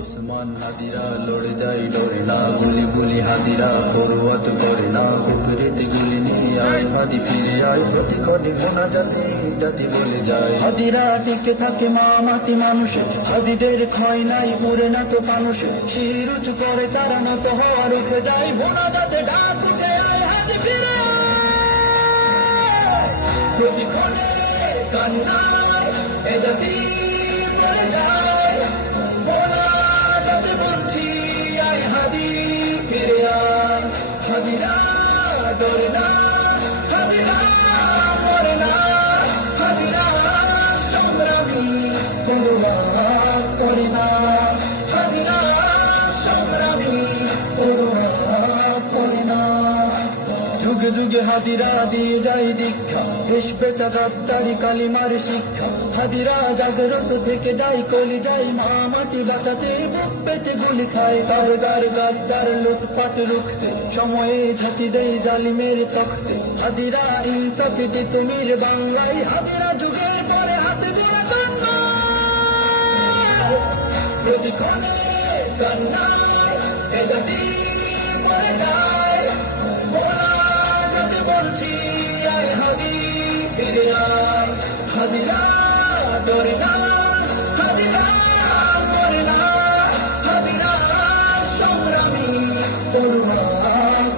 উসমান হাদিরা লড়ে যায় লড়ে না, গুলি গুলি হাদিরা পরোয়াত করে না, বুকেরিতে গুলি নিয়ে আয় হাদি ফিরে আয়, প্রতিক্ষণে মোনা জাতি জাতি বলে যায়। হাদিরা টিকে থাকে মা মাটি মানুষে, হাদিদের ক্ষয় নাই মরে না তো মানুষ, শির উঁচু করে তারা না তো হওয়ার উঠে যায়, মোনা যাতে ডাক উঠে আয় হাদি ফিরে আয়। প্রতিক্ষণে কান্নায় এ জাতি মরে যায়, মোনা যাতে বলছি আয় হাদি ফিরে আয়। হাদিরা ডরে না, হাদিরা মরে না, হাদিরা সংগ্রামী পরোয়া করে না, হাদিরা সংগ্রামী পরোয়া করে না। যুগে যুগে হাদিরা দিয়ে যায় দীক্ষা, দেশ বেচা গাদ্দারি কালিমার শিক্ষা, হাদিরা জাগ্রত থেকে যাই কলি যাই, মা মাটি বাঁচাতে বুক পেতে গুলি খায়, তার গার গাদ্দার লুটপাট রুখতে সময়ে ঝাঁকি দেয় জালিমের তখতে। হাদিরা ইনসাফ দিতে তুমির বাংলায়, হাদিরা যুগের পরে হাতে গোড়া কান্না, প্রতিক্ষণে কান্নায় এ জাতি মরে যায়, মোনা যাতে বলছি আয় হাদি ফিরে আয়। হাদিরা ডরে না, হাদিরা মরে না, হাদিরা সংগ্রামী পরোয়া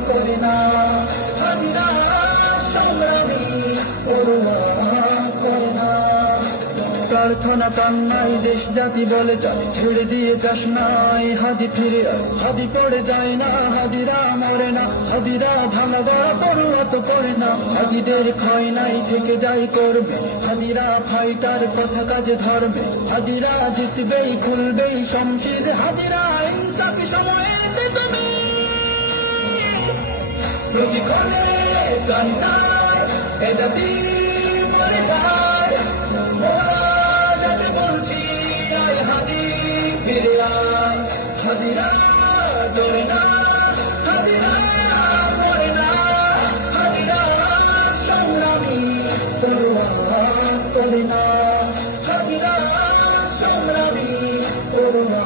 করে না, হাদিরা সংগ্রামী পরোয়া করে না। প্রার্থনা কান্নাই দেশ জাতি বলে যায়, ছেড়ে দিয়ে যাস নাই হাদি ফিরে আয়, হাদি পড়ে যায় না, হাদিরা মরে না, হাদিরা ভাঙা গড়া পড়ুয়া তো করে না, হাদিদের ক্ষয় নাই থেকে যাই করবে, হাদিরা ফাইটার কথা কাজে ধরবে, হাদিরা জিতবেই খুলবেই শমশির, হাদিরা ইনসাফি সময়েতে তুমি প্রতিক্ষণে কান্নায় এ জাতি মরে যায়, মোনা যাতে বলছি আয় হাদি ফিরে আয়। হাদিরা ডরে না, হাদিরা মরে না, হাদিরা সংগ্রামী পরোয়া করে না, হাদিরা সংগ্রামী পরোয়া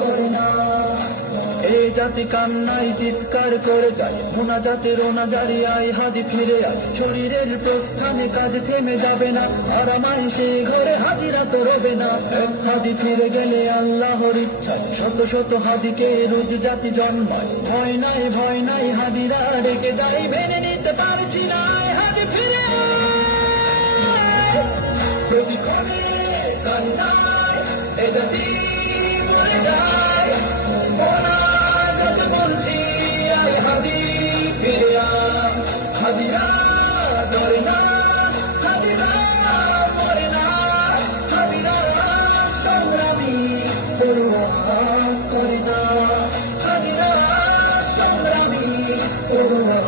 করে না। এই জাতি কান্নাই চিৎকার করে যায়, মোনা জাতি রোনা জারি আয় হাদি ফিরে আয়, শরীরের প্রস্থানে কাজ থেমে যাবে না, আরামাই সে ঘরে হাদিরা তো রবে না, এক হাদি ফিরে গেলে আল্লাহর ইচ্ছা, শত শত হাদিকে রোজ জাতি জন্মায়, ভয় নাই হাদিরা ডেকে যায়, মেনে নিতে পারছি না হাদি ফিরে আয়। প্রতিক্ষণে কান্নায় এ জাতি মরে যায়, মোনা যাতে বলছি আয় হাদি ফিরে আয়। হাদিরা ডরে না, হাদিরা মরে না, হাদিরা সংগ্রামী পরোয়া করে না, হাদিরা সংগ্রামী পরোয়া